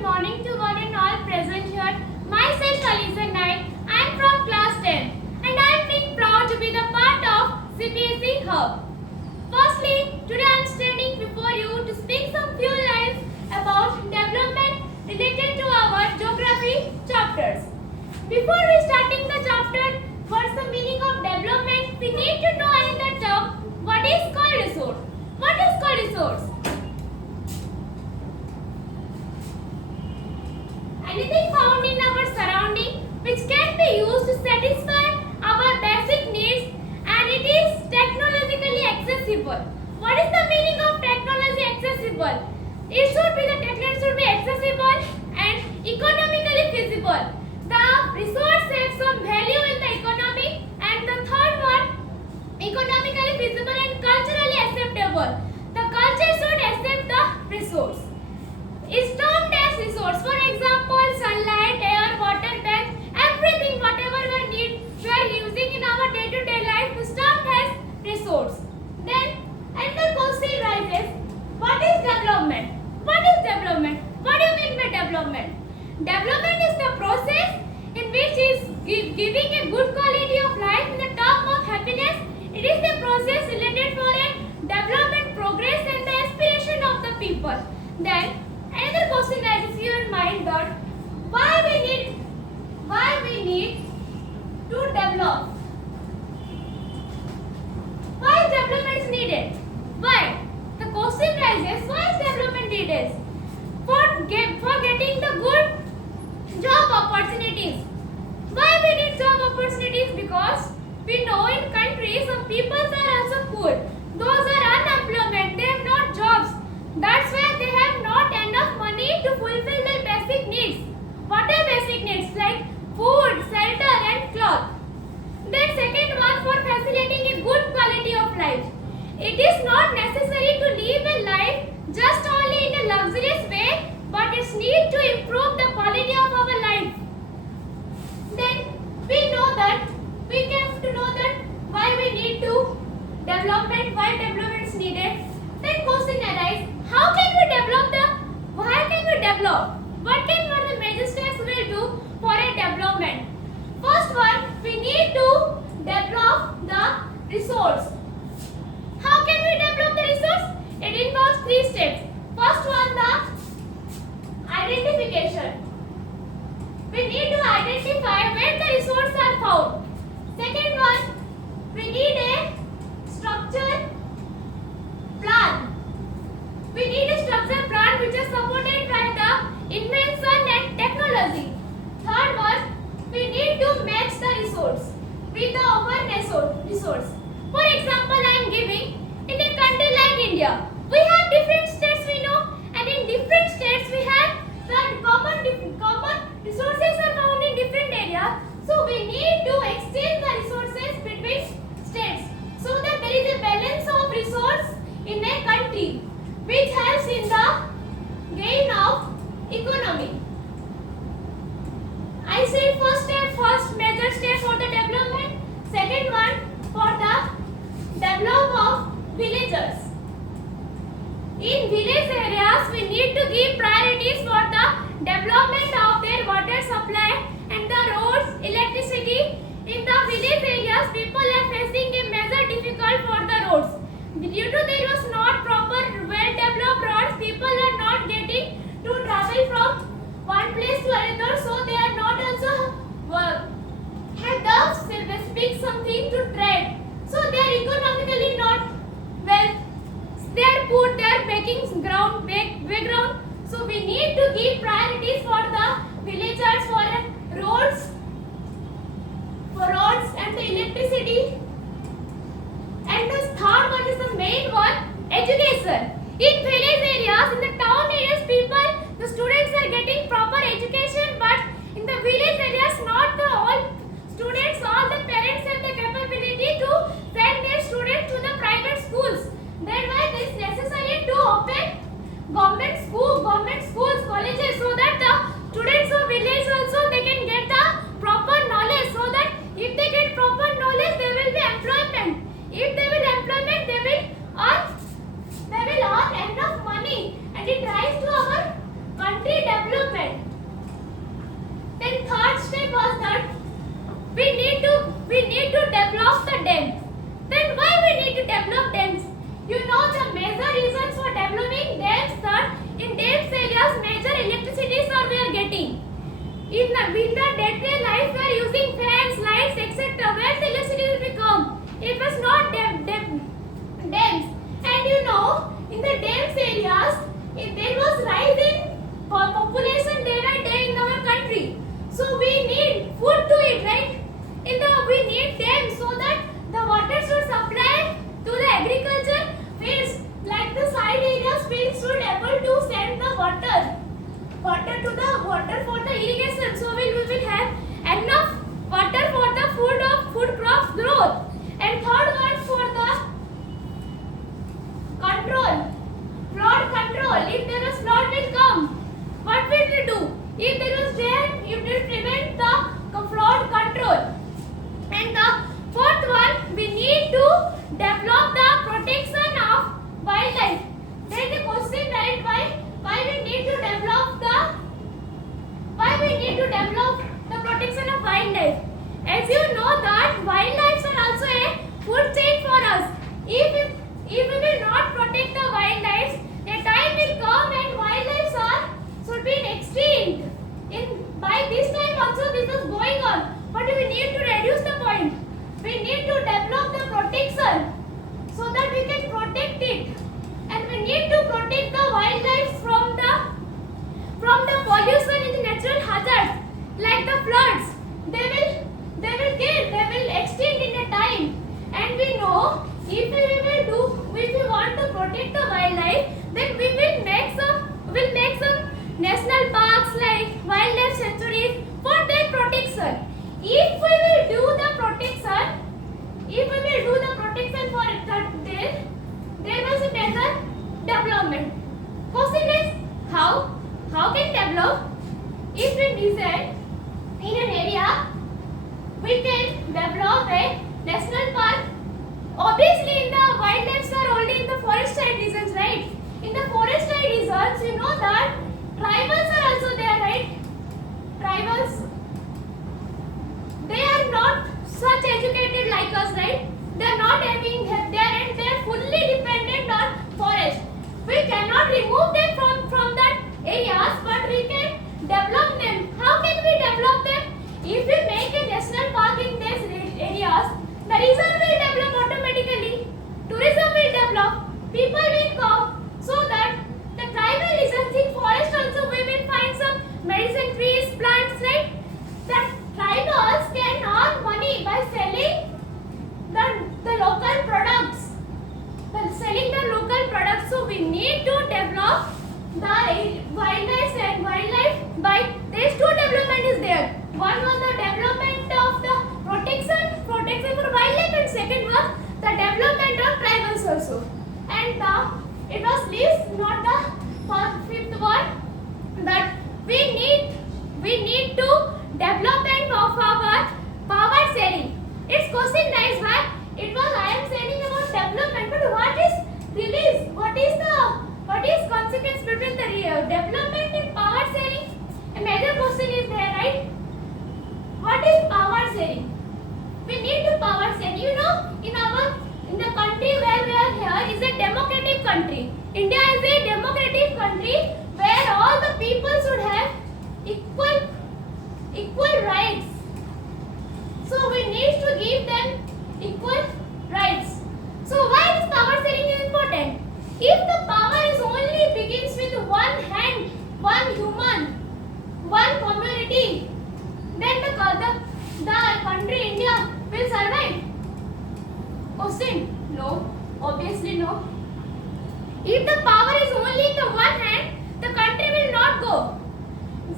good morning to one and all present here. Myself Alisha I am from class 10 and I am being proud to be the part of CBSE Hub. Firstly, today I am standing before you to speak some few lines about development related to our geography chapters. Before we starting the chapter, what's the meaning of development? We need to know another term. What is called resource? What is called resource? Anything found in our surrounding which can be used to satisfy our basic needs and it is technologically accessible. What is the meaning of technology accessible? It should be accessible and economically feasible. The resource has some value in the economy, and the third one, economically feasible and culturally acceptable. The culture should accept the resource. Is termed as resource. For example, sunlight, air, water, bed, everything, whatever we need, we are using in our day-to-day life is termed as resource. Then another question rises: what is development? What is development? What do you mean by development? Development is the process in which is giving a good quality of life in the term of happiness. It is the process related for a development, progress, and the aspiration of the people. Then another question arises in your mind that why we need to develop. Why is development needed? Why? The question rises, why is development needed? For getting the good job opportunities. Why we need job opportunities? Because we know in countries some people are also poor. Those are unemployment. They have not jobs. That's why they have not enough money to fulfill their basic needs. What are basic needs? Like food, shelter and cloth. Then second one, for facilitating a good quality of life. It is not necessary to live a life just only in a luxurious way, but it's need to improve the quality of our life. Then we know that we have to know that why we need to development, why development is needed. Then question arises, how can we develop why can we develop? What the major steps we will do for a development? First one, we need to develop the resource. How can we develop the resource? It involves three steps. First one, the identification. We need to identify where the resources are found. Second one, we need a structure plan. We need a structure plan which is supported by the invention and technology. Third one, we need to match the resource with the open resource. For example, I am giving in a country like India, we have different states we know, and in different states we have the common resources are found in different areas. So we need to exchange the resources between states so that there is a balance of resource in a country, which helps in the gain of economy. I said first major step for the development. Second one, for the development of villagers. In village areas, we need to give priorities for the development of their water supply and the roads, electricity. In the village areas, people are facing a major difficult for the roads. Due to there was not proper well-developed roads, people are not getting to travel from one place to another, so they are not also have the specific something to trade. So they are economically not well. They are poor. They are background. So we need to give priorities for the villagers for roads and the electricity. And the third one is the main one, education. In village areas, in the town areas, the students are getting proper education, but in the village areas, not all students, all the parents have the capability to send their students to the private schools. That's why it is necessary to open government schools, colleges, so that the students of village also they can get the In the day-to-day life, we are using fans, lights, etc. Where the electricity will become? It was not dams. And you know, in the dams areas, there was rising population day by day in our country. So we need food to eat, right? We need dams so that the water should supply to the agriculture fields. Like the side areas, fields should able to send the water for the irrigation. So we will have enough water for the food crops growth. And third one for the flood control. If there is flood will come, what will we do? If there is dam, it will prevent the flood control. And the fourth one, we need to develop the protection of wildlife. There is a question, right? Why we need to develop the protection of wildlife? As you know that wildlife are also a food chain for us. If we will not protect the wildlife, a time will come and wildlife should be extinct. By this time also this is going on. But we need to reduce the point. We need to develop the protection so that we can protect it. And we need to protect the wildlife from the pollution in the natural hazards like the floods. They will extinct in a time. And we know if we want to protect the wildlife, then we will make some national parks like wildlife sanctuaries for their protection. If we will do the protection for it, there was a better development. Question is how can develop? If we decide in an area, we can develop a national park. Obviously, in the wildlife are only in the forest side regions, right? In the forest side regions, you know that tribals are also there, right? Tribals, they are not such educated like us, right? They are not having there and they are fully dependent on forest. We cannot remove them from that areas, but we can develop them. How can we develop them? If we make a national park in these areas, the region will develop automatically. Tourism will develop. People will come, so that the tribal regions in forest also we will find some medicine trees, plants, right? The tribals can earn money by selling the local products. So we need to develop the wildlife by these two development is there. One was the development of the protection for wildlife, and second was the development of tribals also. And it was this, not the fifth one, that we need to development of our power sharing. It's question nice, but it was I am saying about development, but what is release? What is consequence between the development and power sharing? A major question is there, right? What is power sharing? We need to power share. You know, in the country where we are here is a democratic country. India is a democratic country where all the people should have equal rights. So we need to give them equal rights. So why this power sharing is important? If the power is only begins with one hand, one human, one community, then the country India will survive. Question? No. Obviously no. If the power is only in the one hand, the country will not go.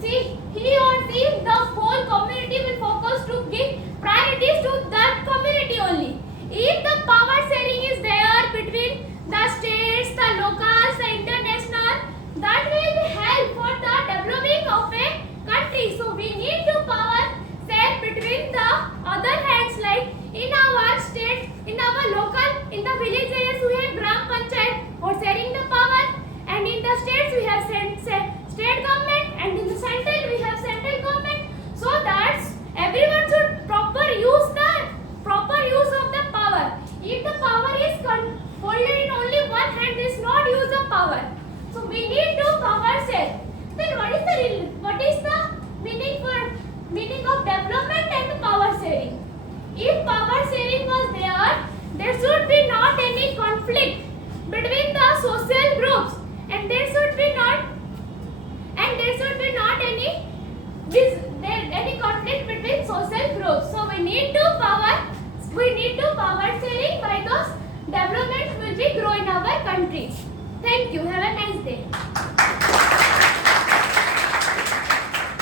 See, he or she, the whole community will focus to give priorities to that community only. If the power sharing is there between the states, the locals, the international, that will help for the developing of a country. So we need to power share between the other hands, like in our state, in our local, in the village areas we have Gram Panchayat for sharing the power, and in the states we have state government, and in the central we have central government, so that everyone should proper use of the power. If the power is holding in only one hand, there is not use of power. So we need to power share. Then what is the meaning of development and power sharing. If power sharing was there should be not any conflict between the social groups, and there should be not any conflict between social groups. So we need to power sharing, by those development will be grow in our country. Thank you. Have a nice day.